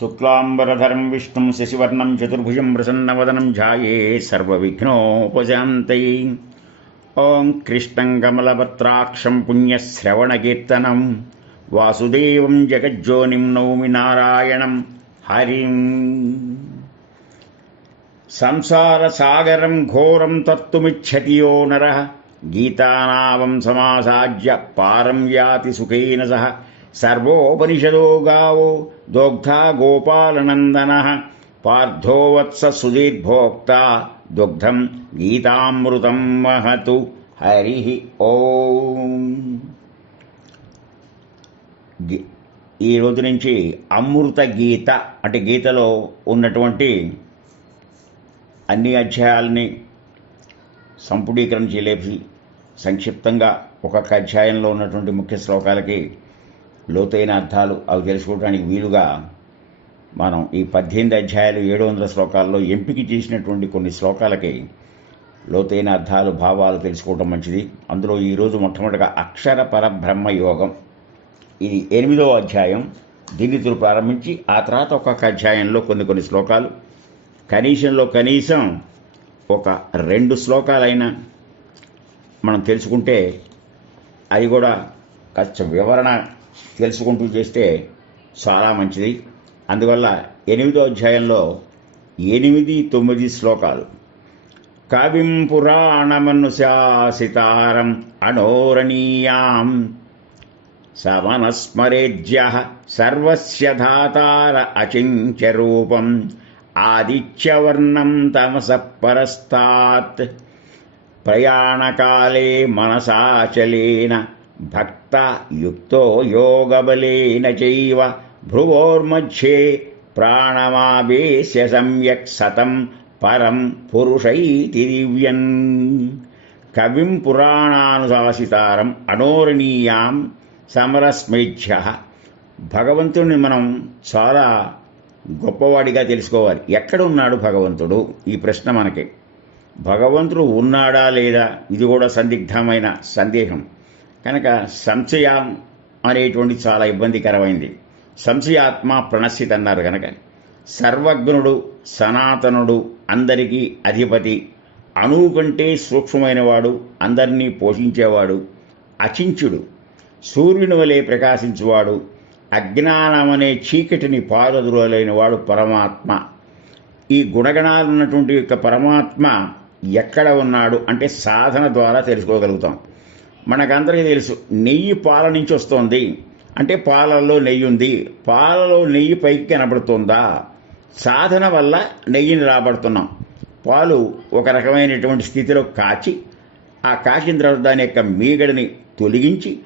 శుక్లాంబరధరం విష్ణుం శశివర్ణం చతుర్భుజం ప్రసన్నవదనం ఝాయే సర్వవిఘ్నోపశాంతై. ఓం కృష్ణం కమలపత్రాక్షం పుణ్యశ్రవణకీర్తనం. వాసుదేవం జగజ్జోనిం నౌమి నారాయణం. హరిం. సంసారసాగరం ఘోరం తత్తుమిచ్చతి యో నర. గీతానావం సమాసాజ్య పారం యాతి సుఖేన సహ. సర్వోపనిషదో గావో దోగ్ధా గోపాలనందన పార్థోవత్స సుదీర్భోక్త దుగ్ధం గీతామృతం మహతు హరి ఓం. ఈ రోజు నుంచి అమృత గీత అంటే గీతలో ఉన్నటువంటి అన్ని అధ్యాయాలని సంపుడీకరణ చేలేపి సంక్షిప్తంగా ఒక్కొక్క అధ్యాయంలో ఉన్నటువంటి ముఖ్య శ్లోకాలకి లోతైన అర్థాలు అవి తెలుసుకోవడానికి వీలుగా మనం ఈ పద్దెనిమిది అధ్యాయాలు ఏడు వందల శ్లోకాల్లో ఎంపిక చేసినటువంటి కొన్ని శ్లోకాలకి లోతైన అర్థాలు భావాలు తెలుసుకోవడం మంచిది. అందులో ఈరోజు మొట్టమొదటిగా అక్షర పరబ్రహ్మ యోగం. ఇది ఎనిమిదో అధ్యాయం. దీనితో ప్రారంభించి ఆ తర్వాత ఒక్కొక్క అధ్యాయంలో కొన్ని కొన్ని శ్లోకాలు. కనీసంలో కనీసం ఒక రెండు శ్లోకాలైనా మనం తెలుసుకుంటే అది కూడా కాస్త వివరణ తెలుసుకుంటూ చేస్తే చాలా మంచిది. అందువల్ల ఎనిమిదో అధ్యాయంలో ఎనిమిది తొమ్మిది శ్లోకాలు. కవిం పురాణమనుశాసితారం అనోరణీయాం సమనస్మరేజ్య సర్వస్య ధాతార అచించరూపం ఆదిత్యవర్ణం తమస పరస్తాత్. ప్రయాణకాలే మనసాచలేన భక్త యుక్తో యోగబలేన చైవ భ్రువోర్మధ్యే ప్రాణమావేశ్య సమ్యక్ సతం పరం పురుషైతి దివ్యన్. కవిం పురాణానుశాసితారం అనోరణీయాం సమరస్మేధ్య. భగవంతుడిని మనం చాలా గొప్పవాడిగా తెలుసుకోవాలి. ఎక్కడ ఉన్నాడు భగవంతుడు? ఈ ప్రశ్న మనకి. భగవంతుడు ఉన్నాడా లేదా? ఇది కూడా సందిగ్ధమైన సందేహం. కనుక సంశయం అనేటువంటి చాలా ఇబ్బందికరమైంది. సంశయాత్మ ప్రణశ్చిత అన్నారు కనుక సర్వజ్ఞుడు సనాతనుడు అందరికీ అధిపతి అణువు కంటే సూక్ష్మమైనవాడు అందరినీ పోషించేవాడు అచించుడు సూర్యుని వలె ప్రకాశించువాడు అజ్ఞానమనే చీకటిని పారదురలైన వాడు పరమాత్మ. ఈ గుణగణాలు ఉన్నటువంటి యొక్క పరమాత్మ ఎక్కడ ఉన్నాడు అంటే సాధన ద్వారా తెలుసుకోగలుగుతాం. మనకందరికీ తెలుసు నెయ్యి పాల నుంచి వస్తుంది. అంటే పాలల్లో నెయ్యి ఉంది. పాలలో నెయ్యి పైకి కనబడుతుందా? సాధన వల్ల నెయ్యిని రాబడుతున్నాం. పాలు ఒక రకమైనటువంటి స్థితిలో కాచి ఆ కాచిన తర్వాత దాని యొక్క మీగడని తొలగించి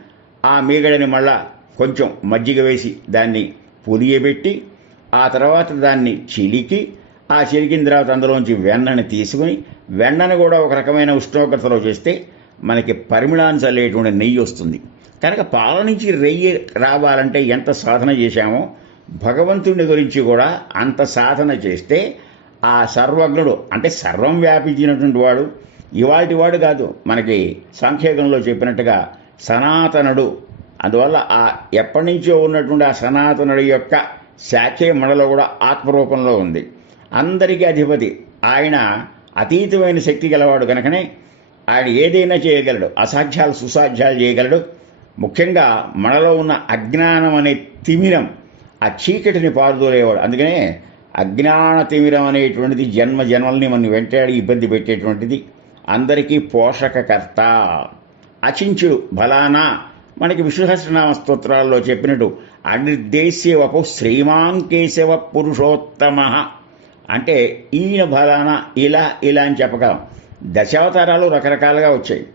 ఆ మీగడని మళ్ళా కొంచెం మజ్జిగ వేసి దాన్ని పులియబెట్టి ఆ తర్వాత దాన్ని చిలికి ఆ చిలికిన తర్వాత అందులోంచి వెన్నని తీసుకుని వెన్నను కూడా ఒక రకమైన ఉష్ణోగ్రతలో చేస్తే మనకి పరిమళాన్ని చల్లేటువంటి నెయ్యి వస్తుంది. కనుక పాల నుంచి రెయ్యి రావాలంటే ఎంత సాధన చేశామో భగవంతుని గురించి కూడా అంత సాధన చేస్తే ఆ సర్వజ్ఞుడు అంటే సర్వం వ్యాపించినటువంటి వాడు ఇవాటి వాడు కాదు మనకి సాంఖ్యకంలో చెప్పినట్టుగా సనాతనుడు. అందువల్ల ఆ ఎప్పటి నుంచో ఉన్నటువంటి ఆ సనాతనుడి యొక్క శాఖే మనలో కూడా ఆత్మరూపంలో ఉంది. అందరికీ అధిపతి. ఆయన అతీతమైన శక్తి గలవాడు కనుకనే ఆయన ఏదైనా చేయగలడు అసాధ్యాలు సుసాధ్యాలు చేయగలడు. ముఖ్యంగా మనలో ఉన్న అజ్ఞానం అనే తిమిరం ఆ చీకటిని పారుదోలేవాడు. అందుకనే అజ్ఞాన తిమిరం అనేటువంటిది జన్మ జన్మల్ని మన వెంటాడి ఇబ్బంది పెట్టేటువంటిది. అందరికీ పోషకకర్త. అచించుడు బలానా. మనకి విశ్వహస్రనామ స్తోత్రాల్లో చెప్పినట్టు అనిర్దేశ్యవపు శ్రీమాన్ కేశవ పురుషోత్తమ. అంటే ఈయన బలానా ఇలా ఇలా అని చెప్పగలం. దశావతారాలు రకరకాలుగా వచ్చాయి.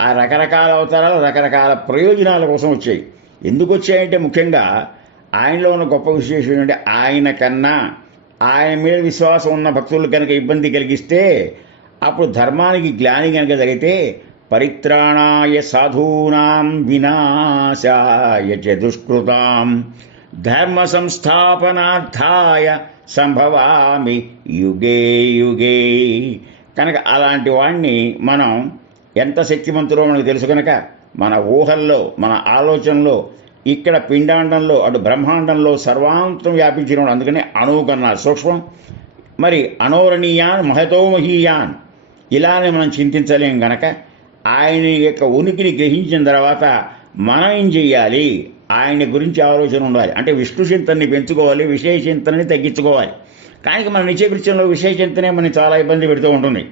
ఆ రకరకాల అవతారాలు రకరకాల ప్రయోజనాల కోసం వచ్చాయి. ఎందుకు వచ్చాయంటే ముఖ్యంగా ఆయనలో ఉన్న గొప్ప విశేషం ఏంటంటే ఆయన కన్నా ఆయన మీద విశ్వాసం ఉన్న భక్తులు కనుక ఇబ్బంది కలిగిస్తే అప్పుడు ధర్మానికి గ్లాని కనుక జరిగితే పరిత్రాణాయ సాధూనాం వినాశాయ చ దుష్కృతాం ధర్మ సంస్థాపనార్థాయ సంభవామి యుగే యుగే కనుక అలాంటి వాణ్ణి మనం ఎంత శక్తివంతులో మనకు తెలుసు కనుక మన ఊహల్లో మన ఆలోచనలో ఇక్కడ పిండాండంలో అటు బ్రహ్మాండంలో సర్వాంతం వ్యాపించినవాడు. అందుకనే అణువు కన్నా సూక్ష్మం. మరి అనోరణీయాన్ మహతోమహీయాన్ ఇలానే మనం చింతించలేం గనక ఆయన యొక్క ఉనికిని గ్రహించిన తర్వాత మనం ఏం చెయ్యాలి? ఆయన గురించి ఆలోచన ఉండాలి. అంటే విష్ణు చింతనని పెంచుకోవాలి విషయ చింతనని తగ్గించుకోవాలి. కానీ మన నిత్యకృత్యంలో విషయ చింతనే మనం చాలా ఇబ్బంది పెడుతూ ఉంటుంది.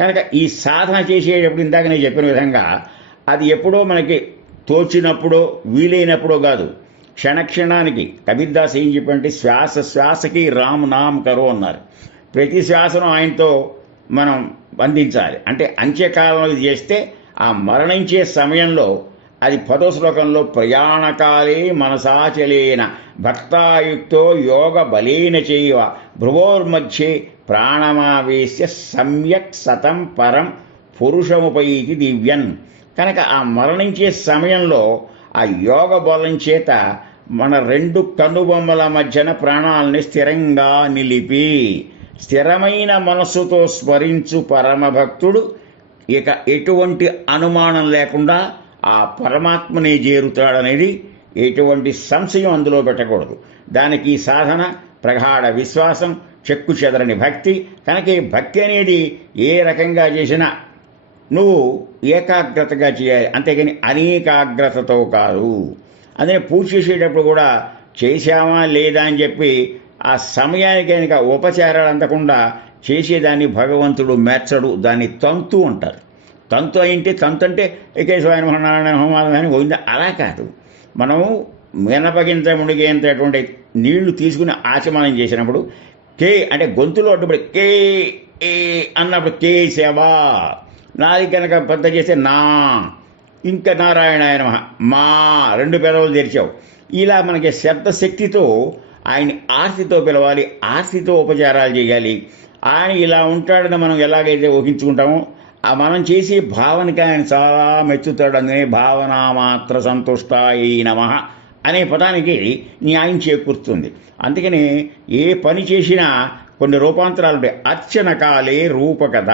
కనుక ఈ సాధన చేసేటప్పుడు ఇందాక నేను చెప్పిన విధంగా అది ఎప్పుడో మనకి తోచినప్పుడో వీలైనప్పుడో కాదు. క్షణక్షణానికి కబీర్దాస్ ఏం చెప్పంటే శ్వాస శ్వాసకి రామ్ నామ్ కరో అన్నారు. ప్రతి శ్వాసను ఆయనతో మనం బంధించాలి. అంటే అంత్యకాలంలో ఇది చేస్తే ఆ మరణించే సమయంలో అది పదో శ్లోకంలో ప్రయాణకాలే మనసాచలేన భక్తాయుక్తో యోగ బలేన చేయవ భృవోర్మధ్యే ప్రాణమావేశ్య సమ్యక్ సతం పరం పురుషముపైకి దివ్యన్. కనుక ఆ మరణించే సమయంలో ఆ యోగ బలం చేత మన రెండు కనుబొమ్మల మధ్యన ప్రాణాలని స్థిరంగా నిలిపి స్థిరమైన మనస్సుతో స్మరించు పరమభక్తుడు. ఇక ఎటువంటి అనుమానం లేకుండా ఆ పరమాత్మనే చేరుతాడనేది ఎటువంటి సంశయం అందులో పెట్టకూడదు. దానికి సాధన ప్రగాఢ విశ్వాసం చెక్కు చెదరని భక్తి కనుక ఈ భక్తి అనేది ఏ రకంగా చేసినా నువ్వు ఏకాగ్రతగా చేయాలి. అంతేకాని అనేకాగ్రతతో కాదు. అదే పూజ చేసేటప్పుడు కూడా చేశామా లేదా అని చెప్పి ఆ సమయానికి కనుక ఉపచారాలు అందకుండా చేసేదాన్ని భగవంతుడు మెచ్చడు దాన్ని తంతు అంటారు. తంతు అయింటే తంతు అంటే ఏకేశ్వరాయన మహానారాయణ హోమాలని అని పోయింది. అలా కాదు. మనము మినపగింత మునిగేంతటువంటి నీళ్ళు తీసుకుని ఆచమనం చేసినప్పుడు కే అంటే గొంతులో అడ్డుపడి కే ఏ అన్నప్పుడు కేశవా నాది కనుక పెద్ద చేస్తే నా. ఇంకా నారాయణ ఆయన మా రెండు పెదవులు తెరిచావు. ఇలా మనకి శబ్దశక్తితో ఆయన్ని ఆయన ఆర్తితో పిలవాలి ఆర్తితో ఉపచారాలు చేయాలి. ఆయన ఇలా ఉంటాడని మనం ఎలాగైతే ఊహించుకుంటామో ఆ మనం చేసే భావనకి ఆయన చాలా మెచ్చుతాడు. అందుకని భావన మాత్ర సంతుష్టాయి నమ. అనే పదానికి న్యాయం చేకూరుతుంది. అందుకని ఏ పని చేసినా కొన్ని రూపాంతరాలు ఉంటాయి. అర్చన కాలే రూపకథ.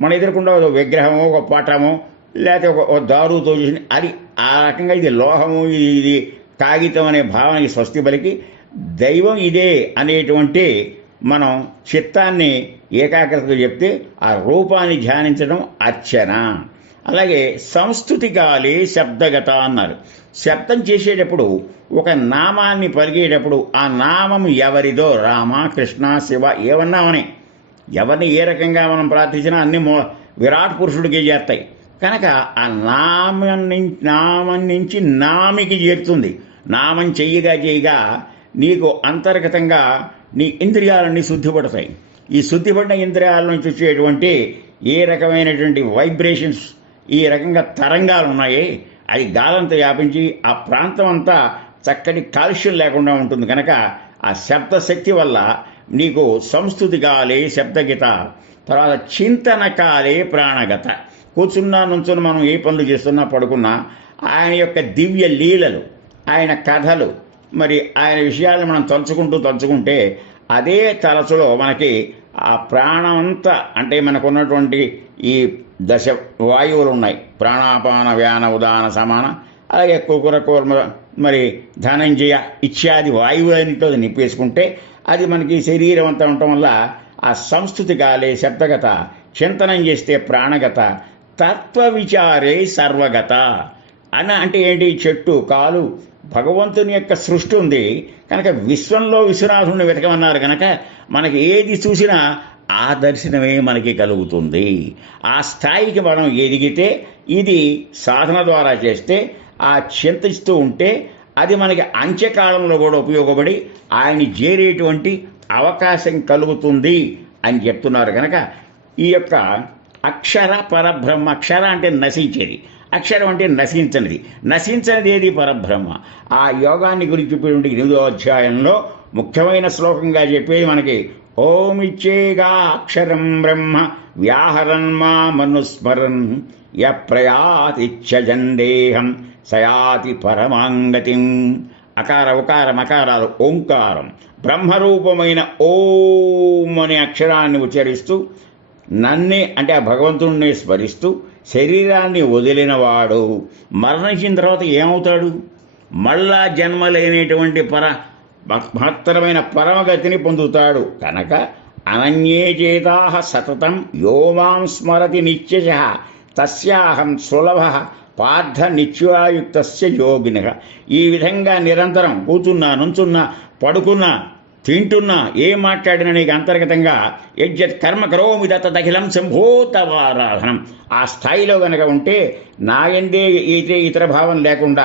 మన ఎదుర్కొండ ఒక విగ్రహమో ఒక పటమో లేకపోతే ఒక దారుతో చేసిన అది ఆ రకంగా ఇది లోహము ఇది ఇది కాగితం అనే భావానికి స్వస్తి బలికి దైవం ఇదే అనేటువంటి మనం చిత్తాన్ని ఏకాగ్రతతో చెప్తే ఆ రూపాన్ని ధ్యానించడం అర్చన. అలాగే సంస్కృతి గాలి శబ్దగత అన్నారు. శబ్దం చేసేటప్పుడు ఒక నామాన్ని పలికేటప్పుడు ఆ నామం ఎవరిదో రామ కృష్ణ శివ ఏమన్నామని. ఎవరిని ఏ రకంగా మనం ప్రార్థించినా అన్ని మో విరాట్ పురుషుడికి చేస్తాయి కనుక ఆ నామం నుంచి నామం నుంచి నామికి చేరుతుంది. నామం చెయ్యగా చేయగా నీకు అంతర్గతంగా నీ ఇంద్రియాలన్నీ శుద్ధిపడతాయి. ఈ శుద్ధిపడిన ఇంద్రియాల నుంచి వచ్చేటువంటి ఏ రకమైనటువంటి వైబ్రేషన్స్ ఈ రకంగా తరంగాలు ఉన్నాయి. అది గాలంతా వ్యాపించి ఆ ప్రాంతం అంతా చక్కటి కాలుష్యం లేకుండా ఉంటుంది. కనుక ఆ శబ్దశక్తి వల్ల నీకు సంస్కృతి కాలే శబ్దగీత తర్వాత చింతన కాలే ప్రాణగత. కూర్చున్నా నుంచుని మనం ఏ పనులు చేస్తున్నా పడుకున్నా ఆయన యొక్క దివ్య లీలలు ఆయన కథలు మరి ఆయన విషయాలను మనం తలుచుకుంటూ తలుచుకుంటే అదే తలచులో మనకి ఆ ప్రాణం అంతా అంటే మనకున్నటువంటి ఈ దశ వాయువులు ఉన్నాయి ప్రాణాపాన వ్యాన ఉదాన సమాన అలాగే కుకుర కూర్మ మరి ధనంజయ ఇత్యాది వాయువులన్నింటితో నిప్పేసుకుంటే అది మనకి శరీరం అంతా ఉండటం వల్ల ఆ సంస్కృతి కాలే శబ్దగత చింతనం చేస్తే ప్రాణగత తత్వ విచారే సర్వగత. అన్న అంటే ఏంటి? చెట్టు కాలు భగవంతుని యొక్క సృష్టి ఉంది. కనుక విశ్వంలో విశ్వనాథుని వెతకమన్నారు కనుక మనకి ఏది చూసినా ఆ దర్శనమే మనకి కలుగుతుంది. ఆ స్థాయికి మనం ఎదిగితే ఇది సాధన ద్వారా చేస్తే ఆ చింతిస్తూ ఉంటే అది మనకి అంత్యకాలంలో కూడా ఉపయోగపడి ఆయన చేరేటువంటి అవకాశం కలుగుతుంది అని చెప్తున్నారు కనుక ఈ యొక్క అక్షర పరబ్రహ్మ అక్షర అంటే నశించేది. అక్షరం అంటే నశించనిది. నశించనిది ఏది? పరబ్రహ్మ. ఆ యోగాన్ని గురించి చెప్పేటువంటి ఎనిమిదో అధ్యాయంలో ముఖ్యమైన శ్లోకంగా చెప్పేది మనకి ఓమిచ్చేగాక్షరం బ్రహ్మ వ్యాహరన్మా మనుస్మరన్ య ప్రయాతిచ్చజందేహం సయాతి పరమాంగతిం. అకార ఉకారం అకారాలు ఓంకారం. బ్రహ్మరూపమైన ఓం అనే అక్షరాన్ని ఉచ్చరిస్తూ నన్నే అంటే ఆ భగవంతుణ్ణి స్మరిస్తూ శరీరాన్ని వదిలినవాడు. మరణించిన తర్వాత ఏమవుతాడు? మళ్ళా జన్మలేనటువంటి పర మహత్తరమైన పరమగతిని పొందుతాడు. కనుక అనన్యేచేతాహ సతతం యోమాం స్మరతి నిత్యశ తస్యాహం సులభ పార్థ నిత్యాయుక్త యోగిన. ఈ విధంగా నిరంతరం కూతున్నా నుంచున్నా పడుకున్నా తింటున్నా ఏం మాట్లాడినా నీకు అంతర్గతంగా యజ్జత్ కర్మ కరోమి దత్తదఖిలం శంభూతవారాధనం ఆ స్థాయిలో గనక ఉంటే నాయందే ఇతర ఇతర భావం లేకుండా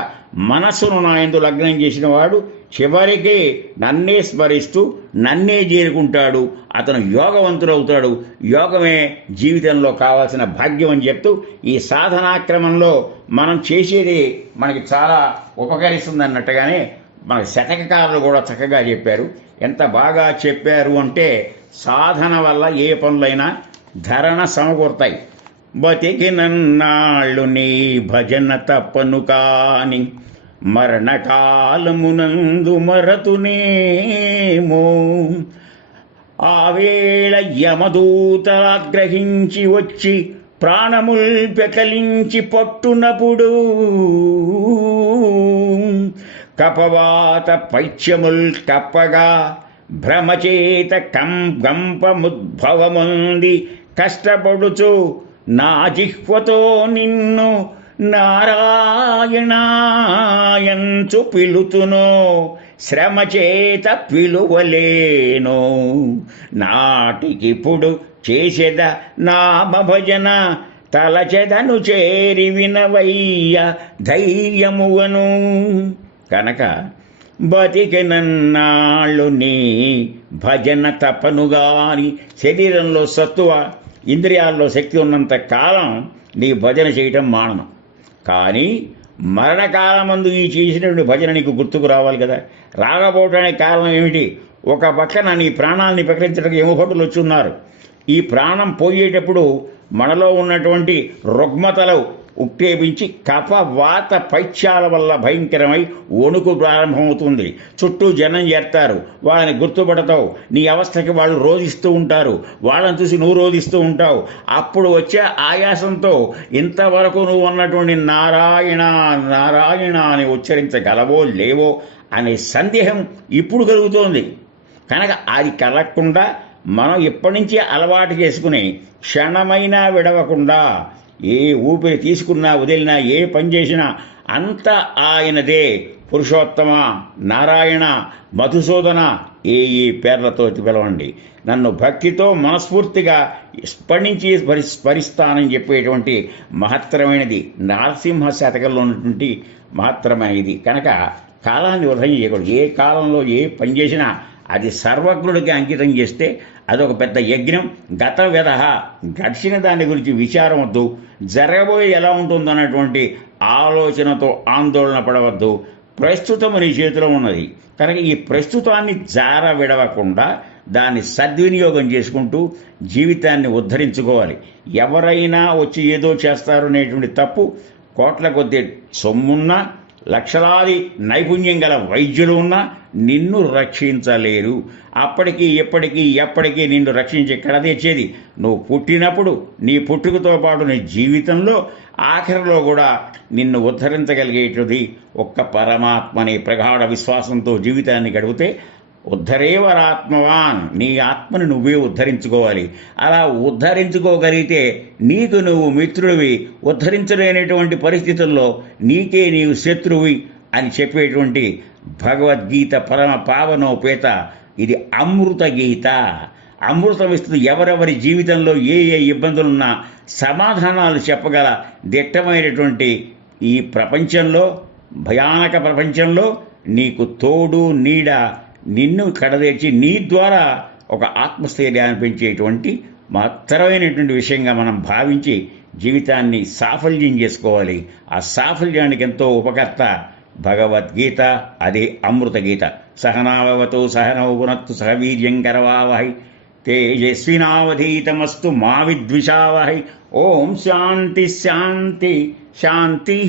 మనస్సును నాయందు లగ్నం చేసిన వాడు చివరికి నన్నే స్మరిస్తూ నన్నే చేరుకుంటాడు. అతను యోగవంతుడవుతాడు. యోగమే జీవితంలో కావాల్సిన భాగ్యం అని చెప్తూ ఈ సాధనాక్రమంలో మనం చేసేది మనకి చాలా ఉపకరిస్తుంది అన్నట్టుగానే మన శతకకారులు కూడా చక్కగా చెప్పారు. ఎంత బాగా చెప్పారు అంటే సాధన వల్ల ఏ పనులైనా ధరణ సమకూరుతాయి. బతికినన్నాళ్ళు నీ భజన తప్పను కాని మరణకాలమునందు మరతునేమో. ఆవేళ యమదూతగ్రహించి వచ్చి ప్రాణముల్ పెకలించి పట్టునప్పుడు కపవాత పైత్యముల్ కప్పగా భ్రమచేత కం గంపముద్భవముంది కష్టపడుచు నా జిహ్వతో నిన్ను నారాయణాయంచు పిలుతును శ్రమ చేత పిలువలేను. నాటికిప్పుడు చేసేద నామభజన తలచెదను చేరి వినవయ్య ధైర్యమువను. కనుక బతికినన్నాళ్ళు నీ భజన తపనుగాని శరీరంలో సత్తువ ఇంద్రియాల్లో శక్తి ఉన్నంత కాలం నీ భజన చేయటం మానను. కానీ మరణకాలమందు ఈ చేసినటువంటి భజన నీకు గుర్తుకు రావాలి కదా. రాకపోవటానికి కారణం ఏమిటి? ఒక పక్కన నీ ప్రాణాలని ప్రకటించడానికి యమభటులు వచ్చి ఉన్నారు. ఈ ప్రాణం పోయేటప్పుడు మనలో ఉన్నటువంటి రుగ్మతలు ఉపయోగించి కఫ వాత పైత్యాల వల్ల భయంకరమై వణుకు ప్రారంభమవుతుంది. చుట్టూ జనం చేస్తారు వాళ్ళని గుర్తుపడతావు. నీ అవస్థకి వాళ్ళు రోధిస్తూ ఉంటారు. వాళ్ళని చూసి నువ్వు రోధిస్తూ ఉంటావు. అప్పుడు వచ్చే ఆయాసంతో ఇంతవరకు నువ్వు ఉన్నటువంటి నారాయణ నారాయణ అని ఉచ్చరించగలవో లేవో అనే సందేహం ఇప్పుడు కలుగుతోంది. కనుక అది కలగకుండా మనం ఇప్పటి నుంచి అలవాటు చేసుకుని క్షణమైనా విడవకుండా ఏ ఊపిరి తీసుకున్నా వదిలినా ఏ పని చేసినా అంత ఆయనదే. పురుషోత్తమ నారాయణ మధుసూదన ఏ ఈ పేర్లతో పిలవండి. నన్ను భక్తితో మనస్ఫూర్తిగా స్పణించి స్మరి స్మరిస్తానని చెప్పేటువంటి మహత్తరమైనది నరసింహ శతకంలో ఉన్నటువంటి మహత్తరమైనది. కనుక కాలాన్ని వృధం చేయకూడదు. ఏ కాలంలో ఏ పని చేసినా అది సర్వజ్ఞుడికి అంకితం చేస్తే అదొక పెద్ద యజ్ఞం. గత విధ గడిచిన దాని గురించి విచారం వద్దు. జరగబోయే ఎలా ఉంటుందన్నటువంటి ఆలోచనతో ఆందోళన పడవద్దు. ప్రస్తుతం నీ చేతిలో ఉన్నది. కనుక ఈ ప్రస్తుతాన్ని జార విడవకుండా దాన్ని సద్వినియోగం చేసుకుంటూ జీవితాన్ని ఉద్ధరించుకోవాలి. ఎవరైనా వచ్చి ఏదో చేస్తారు అనేటువంటి తప్పు కోట్ల కొద్ది సొమ్మున్నా లక్షలాది నైపుణ్యం గల వైద్యులు ఉన్నా నిన్ను రక్షించలేరు. అప్పటికి ఎప్పటికీ ఎప్పటికీ నిన్ను రక్షించే ఎక్కడ తెచ్చేది నువ్వు పుట్టినప్పుడు నీ పుట్టుకతో పాటు నీ జీవితంలో ఆఖరిలో కూడా నిన్ను ఉద్ధరించగలిగేటిది ఒక్క పరమాత్మని ప్రగాఢ విశ్వాసంతో జీవితాన్ని గడిపితే ఉద్ధరేవరాత్మవాన్ నీ ఆత్మని నువ్వే ఉద్ధరించుకోవాలి. అలా ఉద్ధరించుకోగలిగితే నీకు నువ్వు మిత్రుడివి. ఉద్ధరించలేనటువంటి పరిస్థితుల్లో నీకే నీవు శత్రువి. అని చెప్పేటువంటి భగవద్గీత పరమ పావనోపేత ఇది అమృత గీత. అమృతం ఇస్తుంది ఎవరెవరి జీవితంలో ఏ ఏ ఇబ్బందులున్నా సమాధానాలు చెప్పగల దిట్టమైనటువంటి ఈ ప్రపంచంలో భయానక ప్రపంచంలో నీకు తోడు నీడ నిన్ను కడదేర్చి నీ ద్వారా ఒక ఆత్మస్థైర్యాన్ని పెంచేటువంటి మహత్తరమైనటువంటి విషయంగా మనం భావించి జీవితాన్ని సాఫల్యం చేసుకోవాలి. ఆ సాఫల్యానికి ఎంతో ఉపకర్త భగవద్గీత అది అమృతగీత. సహనావతు సహనౌ పునత్తు సహ వీర్యం కరవావహై తేజస్వినావధీతమస్తు మా విద్విషావహై. ఓం శాంతి శాంతి శాంతి.